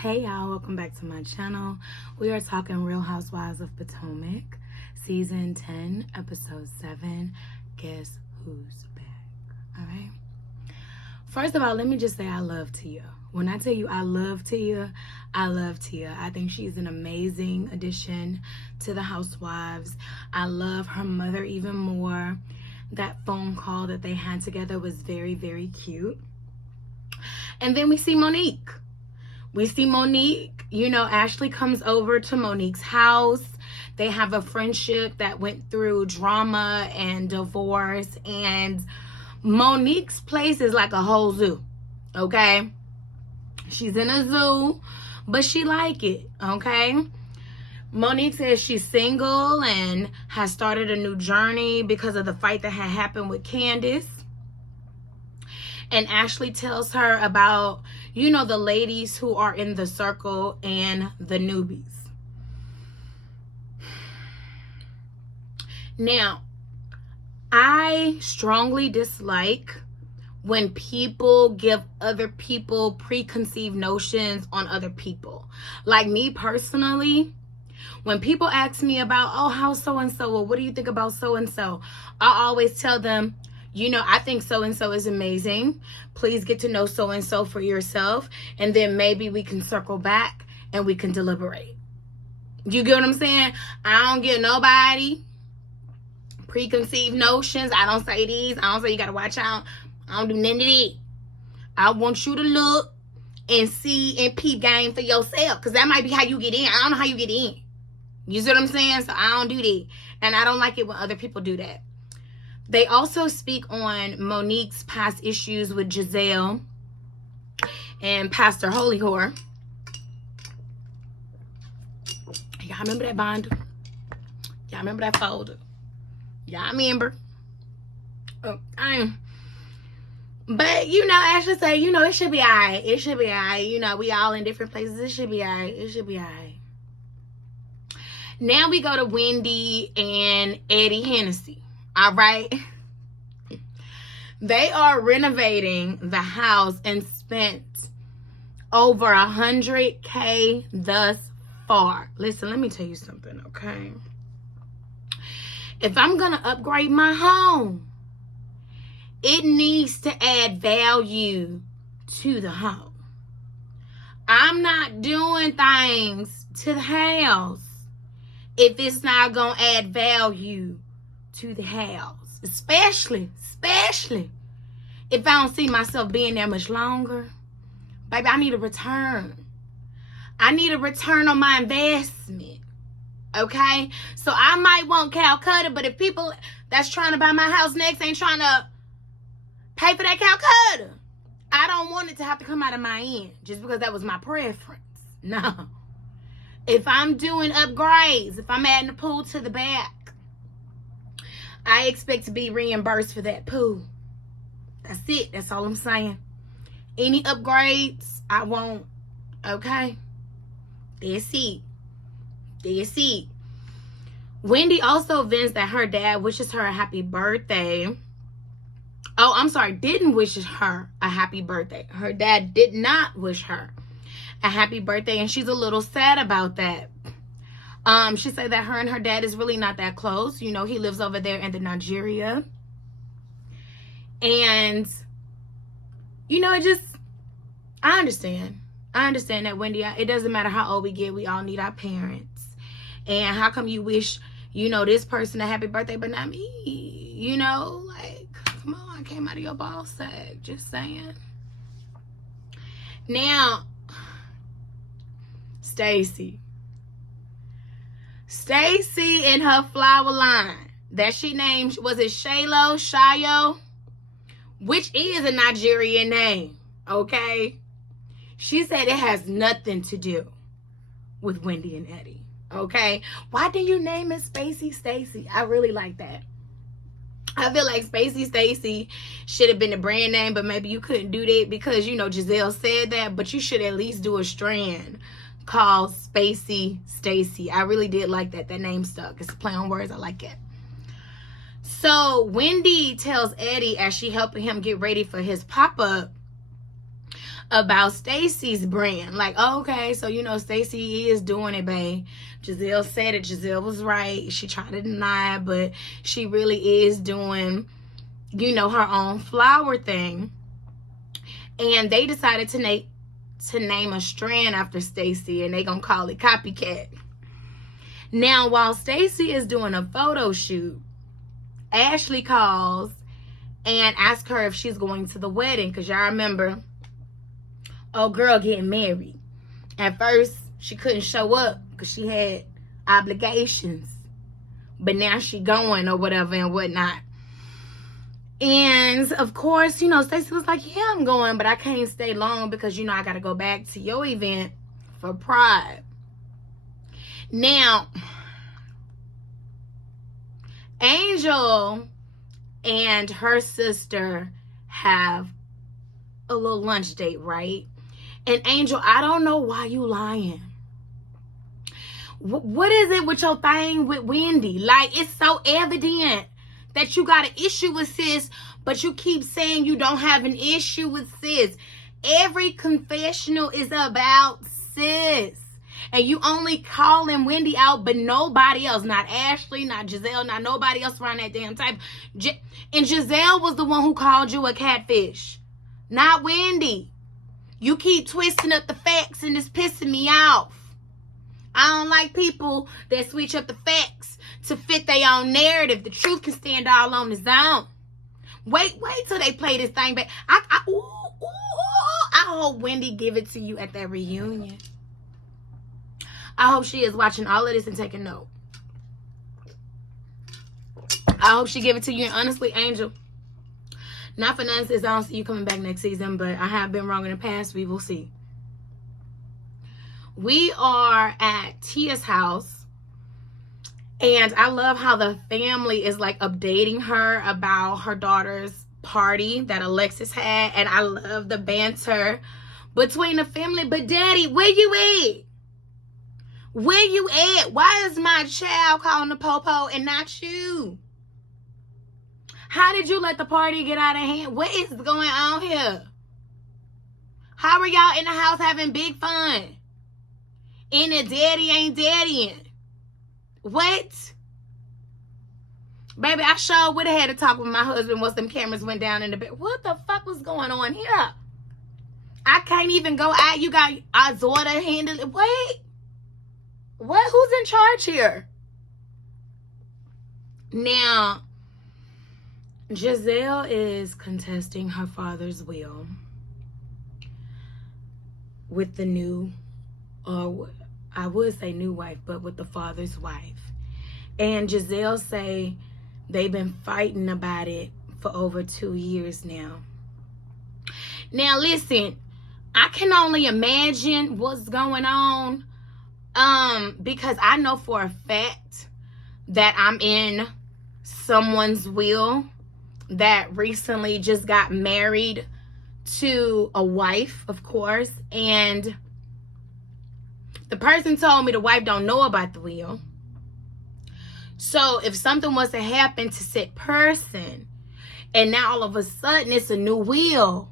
Hey y'all, welcome back to my channel. We are talking Real Housewives of Potomac, season 10, episode 7. Guess who's back? All right. First of all, let me just say I love Tia. When I tell you I love Tia, I love Tia. I think she's an amazing addition to the Housewives. I love her mother even more. That phone call that they had together was very, very cute. And then we see Monique. Ashley comes over to Monique's house. They have a friendship that went through drama and divorce. And Monique's place is like a whole zoo, okay? She's in a zoo, but she like it, okay? Monique says she's single and has started a new journey because of the fight that had happened with Candace. And Ashley tells her about, the ladies who are in the circle and the newbies. Now, I strongly dislike when people give other people preconceived notions on other people. Like me personally, when people ask me about, how's so-and-so, or what do you think about so-and-so, I always tell them, I think so-and-so is amazing. Please get to know so-and-so for yourself. And then maybe we can circle back and we can deliberate. You get what I'm saying? I don't give nobody preconceived notions. I don't say these. I don't say you got to watch out. I don't do none of that. I want you to look and see and peep game for yourself. Because that might be how you get in. I don't know how you get in. You see what I'm saying? So I don't do that. And I don't like it when other people do that. They also speak on Monique's past issues with Giselle and Pastor Holy Whore. Y'all remember that binder? Y'all remember that folder? Y'all remember? But, Ashley say, it should be all right. It should be all right. We all in different places. It should be all right. It should be all right. Now we go to Wendy and Eddie Hennessy. All right. They are renovating the house and spent over $100K thus far. Listen, let me tell you something, okay? If I'm going to upgrade my home, it needs to add value to the home. I'm not doing things to the house if it's not going to add value to the house, especially if I don't see myself being there much longer. Baby, I need a return. I need a return on my investment, okay? So I might want Calcutta, but if people that's trying to buy my house next ain't trying to pay for that Calcutta, I don't want it to have to come out of my end just because that was my preference. No. If I'm doing upgrades, if I'm adding a pool to the back, I expect to be reimbursed for that pool. That's it. That's all I'm saying. Any upgrades, I won't. Okay? That's it. That's it. Wendy also vents that her dad wishes her a happy birthday. Oh, I'm sorry. Didn't wish her a happy birthday. Her dad did not wish her a happy birthday, and she's a little sad about that. She said that her and her dad is really not that close. He lives over there in Nigeria. And, I understand. I understand that, Wendy. It doesn't matter how old we get. We all need our parents. And how come you wish, this person a happy birthday, but not me? Come on, I came out of your ball sack. Just saying. Now, Stacy in her flower line that she named, was it Shayo, which is a Nigerian name, okay? She said it has nothing to do with Wendy and Eddie, okay? Why do you name it Spacey Stacy? I really like that. I feel like Spacey Stacy should have been the brand name, but maybe you couldn't do that because, Giselle said that, but you should at least do a strand called Spacey Stacy. I really did like that. That name stuck. It's a play on words. I like it. So Wendy tells Eddie as she helping him get ready for his pop-up about Stacy's brand. Like, oh, okay, so you know Stacy is doing it, babe. Giselle said it. Giselle was right. She tried to deny it, but she really is doing, you know, her own flower thing. And they decided to name a strand after Stacy, and they gonna call it Copycat. Now, while Stacy is doing a photo shoot, Ashley calls and asks her if she's going to the wedding, because y'all remember, old girl getting married. At first, she couldn't show up because she had obligations, but now she going or whatever and whatnot. And of course, you know, Stacy was like, yeah, I'm going, but I can't stay long because, you know, I got to go back to your event for Pride. Now, Angel and her sister have a little lunch date, right? And Angel, I don't know why you lying. What is it with your thing with Wendy? Like, it's so evident that you got an issue with sis, but you keep saying you don't have an issue with sis. Every confessional is about sis. And you only calling Wendy out, but nobody else. Not Ashley, not Giselle, not nobody else around that damn type. And Giselle was the one who called you a catfish, not Wendy. You keep twisting up the facts and it's pissing me off. I don't like people that switch up the facts to fit their own narrative. The truth can stand all on its own. Wait till they play this thing back. I hope Wendy give it to you at that reunion. I hope she is watching all of this and taking note. I hope she give it to you. And honestly, Angel, not for nothing, sis, I don't see you coming back next season, but I have been wrong in the past. We will see. We are at Tia's house, and I love how the family is like updating her about her daughter's party that Alexis had, and I love the banter between the family. But Daddy, where you at? Where you at? Why is my child calling the popo and not you? How did you let the party get out of hand? What is going on here? How are y'all in the house having big fun? And the daddy ain't daddying. What? Baby, I sure would have had to talk with my husband once them cameras went down in the bed. What the fuck was going on here? I can't even go out. You got Azorda handle it. Wait. What? Who's in charge here? Now, Giselle is contesting her father's will with the new, I would say new wife, but with the father's wife. And Giselle say they've been fighting about it for over 2 years now. Now, listen, I can only imagine what's going on. Because I know for a fact that I'm in someone's will that recently just got married to a wife, of course, and the person told me the wife don't know about the will. So if something was to happen to said person, and now all of a sudden it's a new will,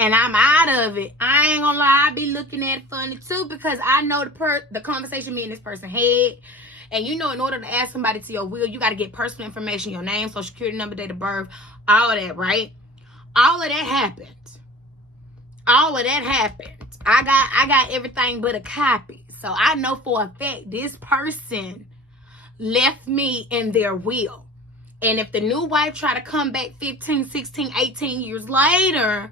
and I'm out of it, I ain't gonna lie, I be looking at it funny too, because I know the conversation me and this person had. And you know, in order to add somebody to your will, you got to get personal information, your name, social security number, date of birth, all of that, right? All of that happened. All of that happened. I got everything but a copy. So I know for a fact this person left me in their will. And if the new wife try to come back 15, 16, 18 years later,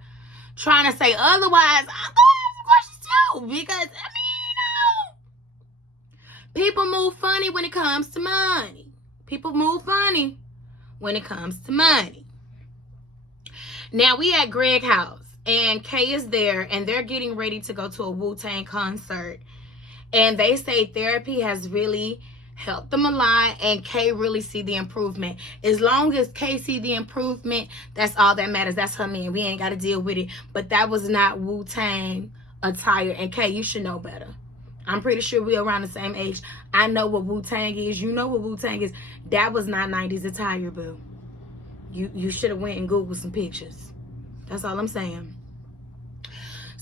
trying to say otherwise, I'm going to ask questions too. Because, people move funny when it comes to money. People move funny when it comes to money. Now, we at Greg's house, and Kay is there, and they're getting ready to go to a Wu-Tang concert. And they say therapy has really helped them a lot, and Kay really see the improvement. As long as Kay see the improvement, that's all that matters. That's her man. We ain't got to deal with it. But that was not Wu-Tang attire. And Kay, you should know better. I'm pretty sure we're around the same age. I know what Wu-Tang is. You know what Wu-Tang is. That was not 90s attire, boo. You should have went and Googled some pictures. That's all I'm saying.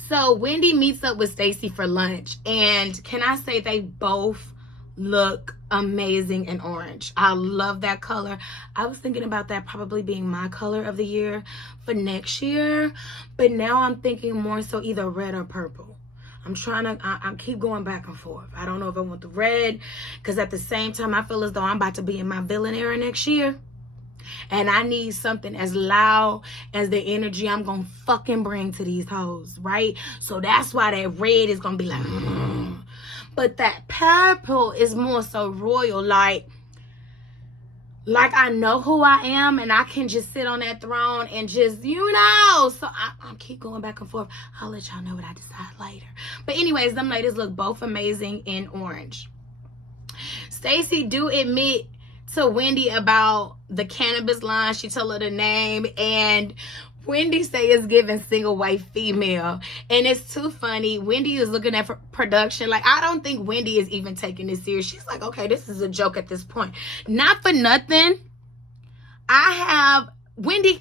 So Wendy meets up with Stacy for lunch, and can I say they both look amazing in orange. I love that color. I was thinking about that probably being my color of the year for next year, but now I'm thinking more so either red or purple. I'm trying to, I keep going back and forth. I don't know if I want the red, because at the same time, I feel as though I'm about to be in my villain era next year. And I need something as loud as the energy I'm going to fucking bring to these hoes, right? So that's why that red is going to be like, But that purple is more so royal, like I know who I am, and I can just sit on that throne and just, so I keep going back and forth. I'll let y'all know what I decide later. But anyways, them ladies look both amazing in orange. Stacy do admit to Wendy about the cannabis line. She told her the name, and Wendy say it's giving single white female, and it's too funny. Wendy is looking at production like, I don't think Wendy is even taking this serious. She's like, okay, this is a joke at this point. Not for nothing, I have Wendy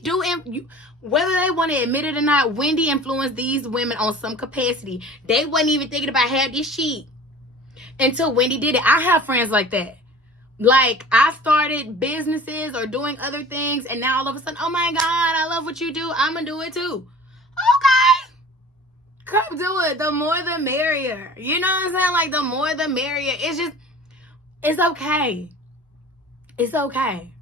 whether they want to admit it or not, Wendy influenced these women on some capacity. They wasn't even thinking about half this shit until Wendy did it. I have friends like that. Like, I started businesses or doing other things, and now all of a sudden, oh my God, I love what you do. I'm going to do it too. Okay. Come do it. The more the merrier. You know what I'm saying? Like, the more the merrier. It's okay. It's okay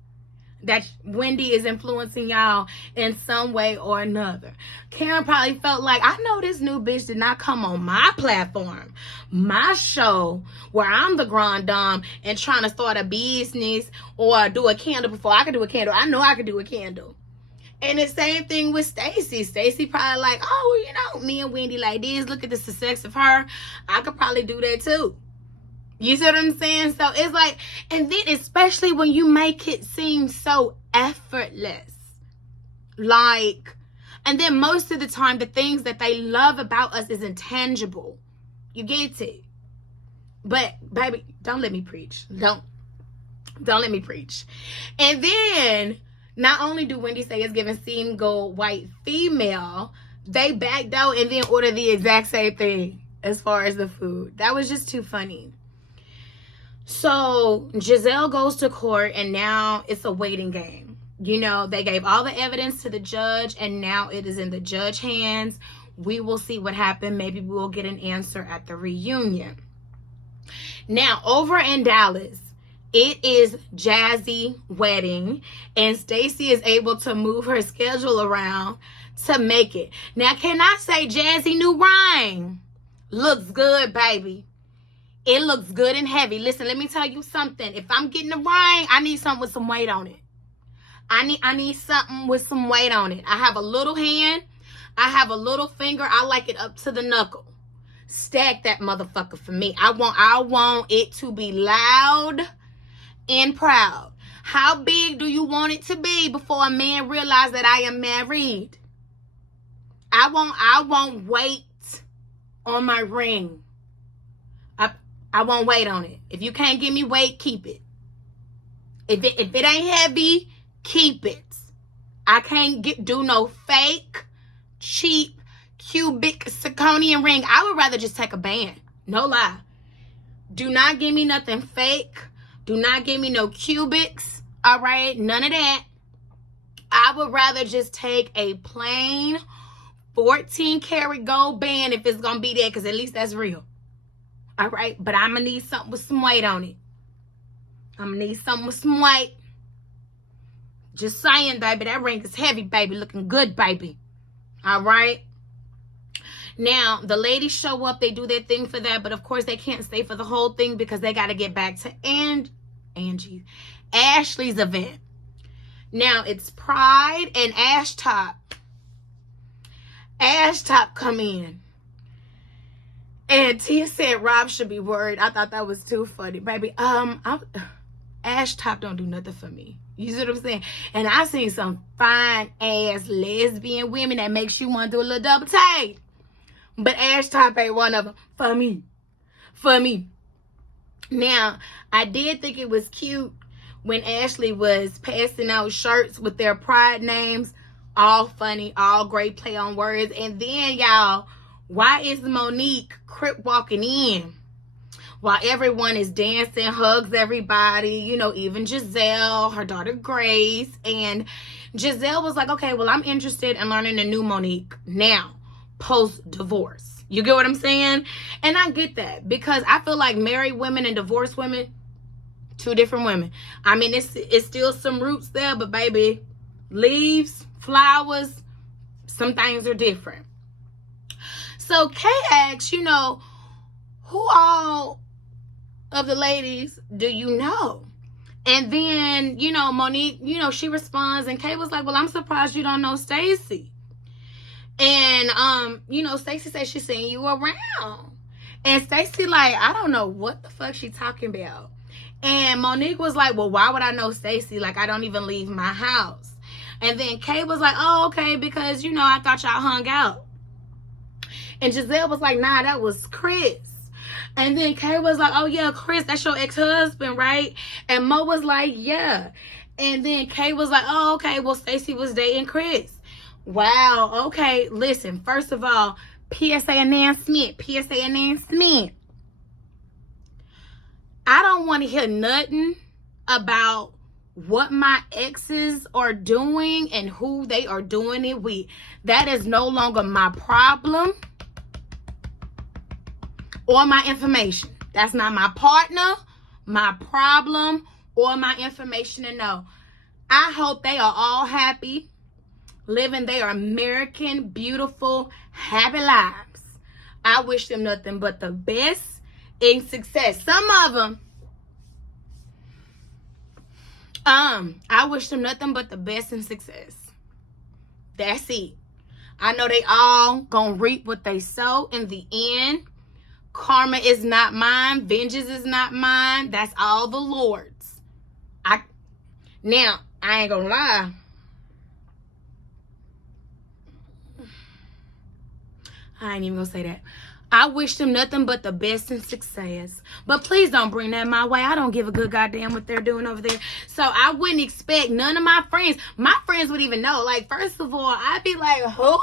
that Wendy is influencing y'all in some way or another. Karen probably felt like, I know this new bitch did not come on my platform, my show, where I'm the grand dame and trying to start a business or do a candle before I could do a candle. I know I could do a candle. And the same thing with Stacy. Stacy probably like, oh, me and Wendy like this. Look at the success of her. I could probably do that too. You see what I'm saying? So it's like, and then especially when you make it seem so effortless. Like, and then most of the time, the things that they love about us is intangible. You get it? But, baby, don't let me preach. Don't let me preach. And then, not only do Wendy say it's giving single white female, they backed out and then ordered the exact same thing as far as the food. That was just too funny. So Giselle goes to court, and now it's a waiting game. They gave all the evidence to the judge, and now it is in the judge's hands. We will see what happened. Maybe we will get an answer at the reunion. Now, over in Dallas, it is Jazzy wedding, and Stacy is able to move her schedule around to make it. Now, can I say Jazzy new ring looks good, baby? It looks good and heavy. Listen, let me tell you something. If I'm getting a ring, I need something with some weight on it. I need something with some weight on it. I have a little hand. I have a little finger. I like it up to the knuckle. Stack that motherfucker for me. I want it to be loud and proud. How big do you want it to be before a man realizes that I am married? I want weight on my ring. I won't wait on it. If you can't give me weight, keep it. If it ain't heavy, keep it. I can't do no fake, cheap, cubic zirconian ring. I would rather just take a band. No lie. Do not give me nothing fake. Do not give me no cubics. All right? None of that. I would rather just take a plain 14 karat gold band if it's going to be there, because at least that's real. All right, but I'm going to need something with some weight on it. I'm going to need something with some weight. Just saying, baby, that ring is heavy, baby. Looking good, baby. All right. Now, the ladies show up. They do their thing for that. But, of course, they can't stay for the whole thing because they got to get back to Ashley's event. Now, it's Pride and Ash Top. Ash Top come in. And Tia said Rob should be worried. I thought that was too funny. Baby, Ash Top don't do nothing for me. You see what I'm saying? And I seen some fine ass lesbian women that makes you want to do a little double take. But Ash Top ain't one of them. For me. For me. Now, I did think it was cute when Ashley was passing out shirts with their Pride names. All funny, all great play on words. And then, y'all, Why is Monique crip walking in while everyone is dancing, hugs everybody, you know, even Giselle, her daughter Grace. And Giselle was like, okay, well, I'm interested in learning the new Monique now, post-divorce. You get what I'm saying? And I get that, because I feel like married women and divorced women, two different women. I mean, it's still some roots there, but baby, leaves, flowers, some things are different. So Kay asks, you know, who all of the ladies do you know? And then, you know, Monique, you know, she responds, and Kay was like, well, I'm surprised you don't know Stacey. And, you know, Stacey said she's seen you around. And Stacey like, I don't know what the fuck she talking about. And Monique was like, well, why would I know Stacey? Like, I don't even leave my house. And then Kay was like, oh, okay, because, you know, I thought y'all hung out. And Giselle was like, nah, that was Chris. And then Kay was like, oh, yeah, Chris, that's your ex-husband, right? And Mo was like, yeah. And then Kay was like, oh, okay, well, Stacey was dating Chris. Wow, okay, listen, first of all, PSA announcement. I don't want to hear nothing about what my exes are doing and who they are doing it with. That is no longer my problem or my information. That's not my partner, my problem, or my information to know. I hope they are all happy, living their American, beautiful, happy lives. I wish them nothing but the best in success. Some of them, I wish them nothing but the best in success. That's it. I know they all gonna reap what they sow in the end. Karma is not mine. Vengeance is not mine. That's all the Lord's. Now, I ain't gonna lie. I ain't even gonna say that. I wish them nothing but the best in success. But please don't bring that my way. I don't give a good goddamn what they're doing over there. So I wouldn't expect none of my friends. My friends would even know. Like, first of all, I'd be like, who?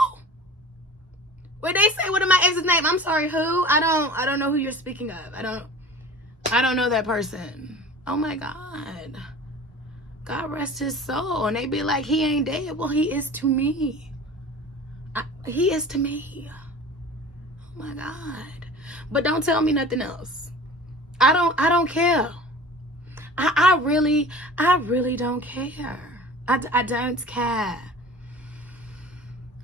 When they say what are my ex's name, I'm sorry, who? I don't know who you're speaking of. I don't know that person. Oh my God. God rest his soul. And they be like, he ain't dead. Well, he is to me. He is to me. Oh my God. But don't tell me nothing else. I don't care. I really don't care. I don't care.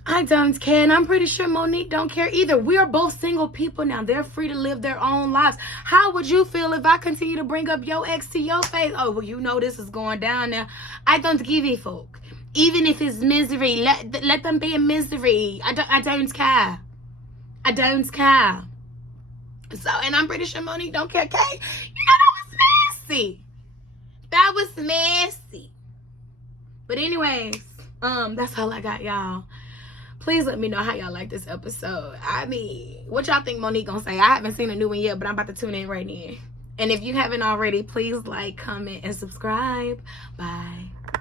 I don't care, and I'm pretty sure Monique don't care either. We are both single people now. They're free to live their own lives. How would you feel if I continue to bring up your ex to your face? Oh, well, you know this is going down now. I don't give a fuck. Even if it's misery, let them be in misery. I don't care. I don't care. So, and I'm pretty sure Monique don't care. Okay? You know, that was messy. That was messy. But anyways, that's all I got, y'all. Please let me know how y'all like this episode. I mean, what y'all think Monique gonna say? I haven't seen a new one yet, but I'm about to tune in right now. And if you haven't already, please like, comment, and subscribe. Bye.